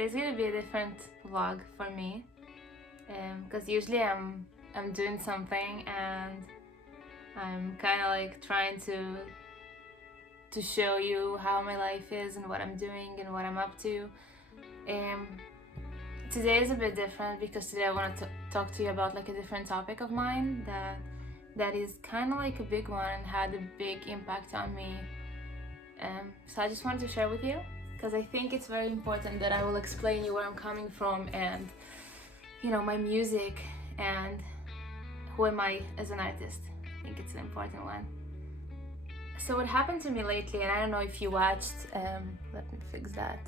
today's gonna be a different vlog for me, because usually I'm doing something and I'm kind of like trying to show you how my life is and what I'm doing and what I'm up to. Today is a bit different because today I want to talk to you about like a different topic of mine that is kind of like a big one and had a big impact on me. So I just wanted to share with you, because I think it's very important that I will explain you where I'm coming from and, you know, my music and who am I as an artist. I think it's an important one. So what happened to me lately, and I don't know if you watched, let me fix that.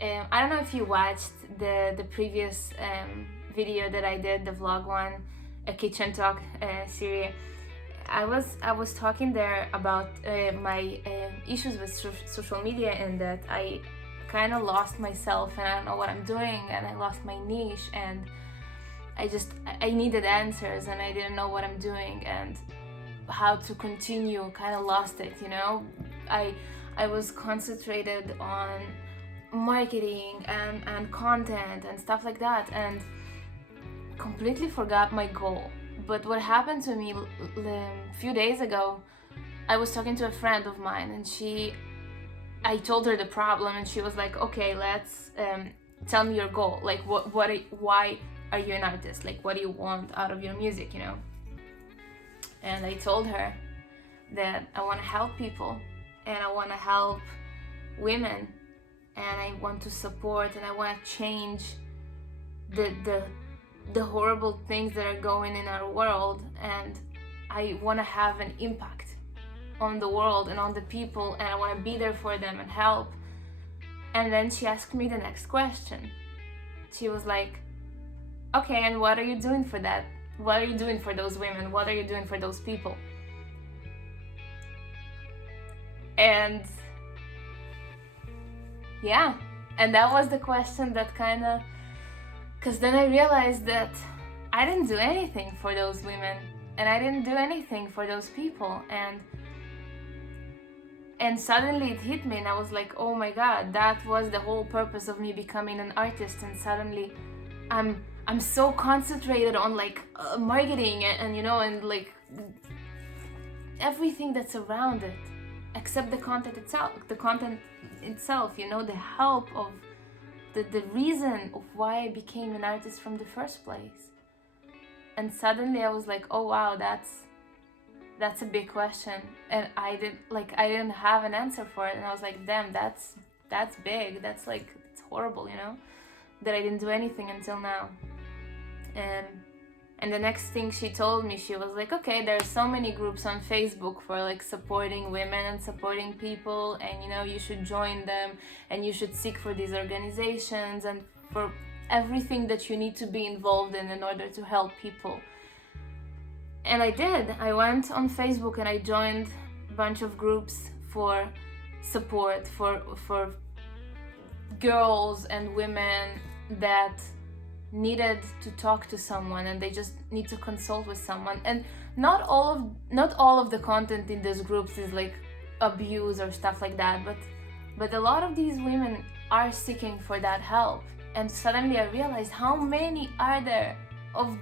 I don't know if you watched the previous video that I did, the vlog one, a kitchen talk series. I was talking there about my issues with social media, and that I kind of lost myself and I don't know what I'm doing, and I lost my niche, and I needed answers and I didn't know what I'm doing and how to continue. Kind of lost it, you know. I was concentrated on marketing and content and stuff like that, and completely forgot my goal. But what happened to me a few days ago, I was talking to a friend of mine, and I told her the problem, and she was like, okay, let's tell me your goal, like why are you an artist, like what do you want out of your music, you know. And I told her that I want to help people, and I want to help women, and I want to support, and I want to change the horrible things that are going in our world, and I want to have an impact on the world and on the people, and I want to be there for them and help. And then she asked me the next question. She was like, okay, and what are you doing for that? What are you doing for those women? What are you doing for those people? And yeah, and that was the question that kind of, because then I realized that I didn't do anything for those women, and I didn't do anything for those people, and suddenly it hit me, and I was like, oh my god, that was the whole purpose of me becoming an artist. And suddenly I'm so concentrated on like marketing and you know, and like everything that's around it, except the content itself, you know, the help of the reason of why I became an artist from the first place. And suddenly I was like, oh wow, that's a big question, and I didn't have an answer for it. And I was like, damn, that's big, that's like, it's horrible, you know, that I didn't do anything until now. And the next thing she told me, she was like, okay, there's so many groups on Facebook for like supporting women and supporting people, and you know, you should join them, and you should seek for these organizations and for everything that you need to be involved in order to help people. And I did. I went on Facebook and I joined a bunch of groups for support for girls and women that needed to talk to someone, and they just need to consult with someone. And not all of the content in these groups is like abuse or stuff like that, but a lot of these women are seeking for that help. And suddenly I realized how many are there of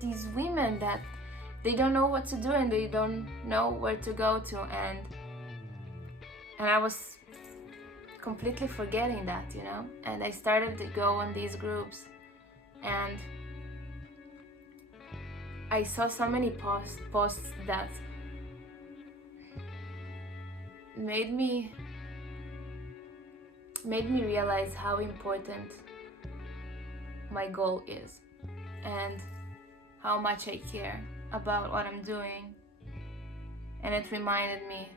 these women that they don't know what to do and they don't know where to go to, and I was completely forgetting that, you know. And I started to go on these groups, and I saw so many posts that made me realize how important my goal is and how much I care about what I'm doing. And it reminded me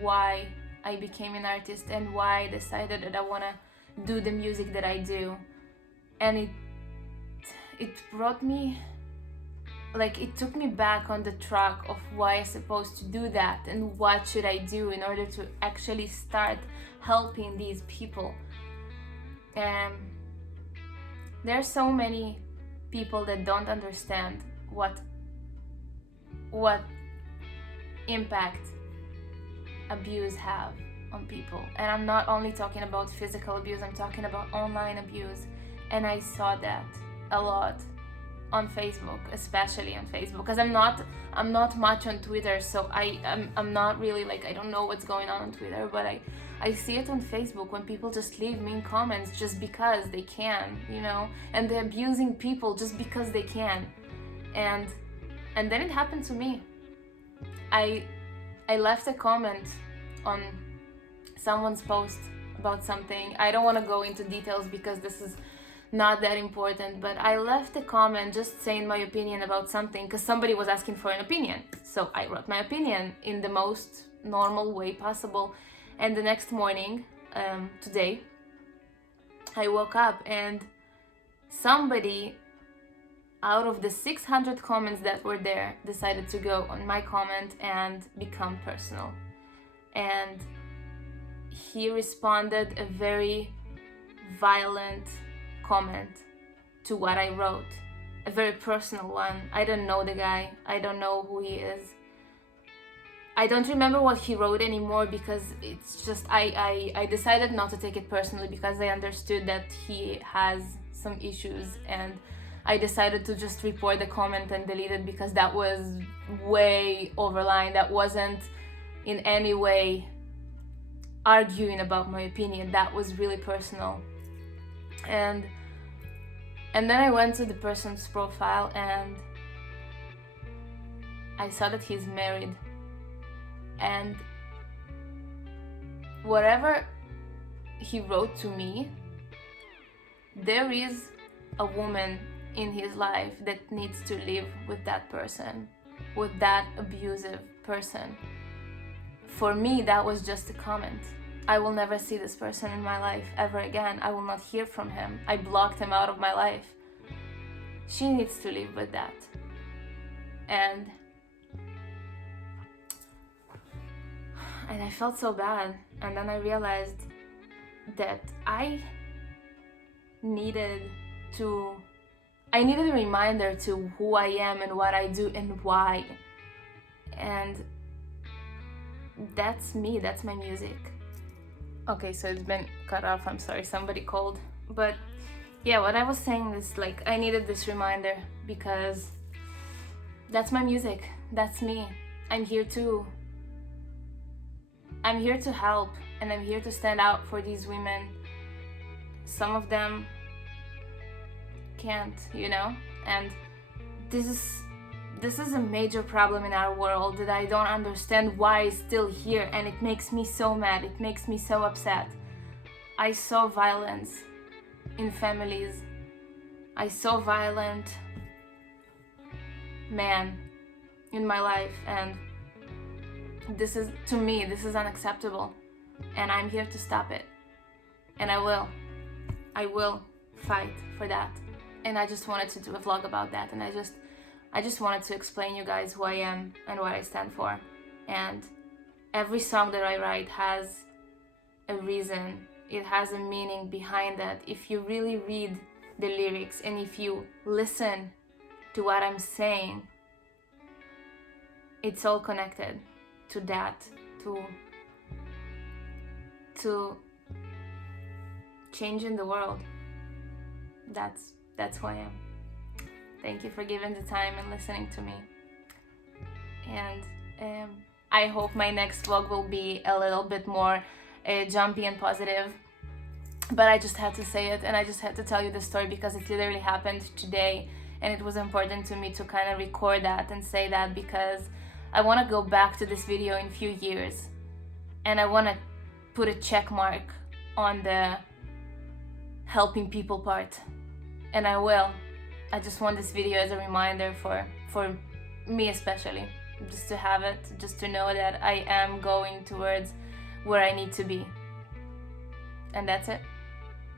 why I became an artist and why I decided that I want to do the music that I do. And it brought me, like, it took me back on the track of why I'm supposed to do that and what should I do in order to actually start helping these people. There are so many people that don't understand what impact abuse have on people. And I'm not only talking about physical abuse, I'm talking about online abuse. And I saw that a lot on Facebook, especially on Facebook, because I'm not much on Twitter, so I'm not really like, I don't know what's going on Twitter, but I see it on Facebook when people just leave mean comments just because they can, and they're abusing people just because they can. And then it happened to me. I left a comment on someone's post about something. I don't want to go into details because this is not that important, but I left a comment just saying my opinion about something because somebody was asking for an opinion. So I wrote my opinion in the most normal way possible. And the next morning, today, I woke up and somebody out of the 600 comments that were there decided to go on my comment and become personal. And he responded a very violent comment to what I wrote, a very personal one. I don't know the guy, I don't know who he is, I don't remember what he wrote anymore, because it's just I decided not to take it personally because I understood that he has some issues, and I decided to just report the comment and delete it because that was way overline. That wasn't in any way arguing about my opinion, that was really personal. And then I went to the person's profile and I saw that he's married. And whatever he wrote to me, there is a woman in his life that needs to live with that person, with that abusive person. For me, that was just a comment. I will never see this person in my life ever again. I will not hear from him. I blocked him out of my life. She needs to live with that. And I felt so bad. And then I realized that I needed a reminder to who I am and what I do and why. And that's me, that's my music. Okay, so it's been cut off, I'm sorry, somebody called. But yeah, what I was saying is, like, I needed this reminder because that's my music, that's me. I'm here to help, and I'm here to stand out for these women. Some of them can't, and this is a major problem in our world that I don't understand why it's still here, and it makes me so mad, it makes me so upset. I saw violence in families. I saw violent man in my life, and this is unacceptable, and I'm here to stop it, and I will fight for that. And I just wanted to do a vlog about that, and I just wanted to explain you guys who I am and what I stand for. And every song that I write has a reason, it has a meaning behind that. If you really read the lyrics and if you listen to what I'm saying, it's all connected to that, to changing the world. That's who I am. Thank you for giving the time and listening to me. And I hope my next vlog will be a little bit more jumpy and positive. But I just had to say it, and I just had to tell you the story because it literally happened today, and it was important to me to kind of record that and say that, because I want to go back to this video in a few years and I want to put a check mark on the helping people part. And I will. I just want this video as a reminder for me especially, just to have it, just to know that I am going towards where I need to be. And that's it.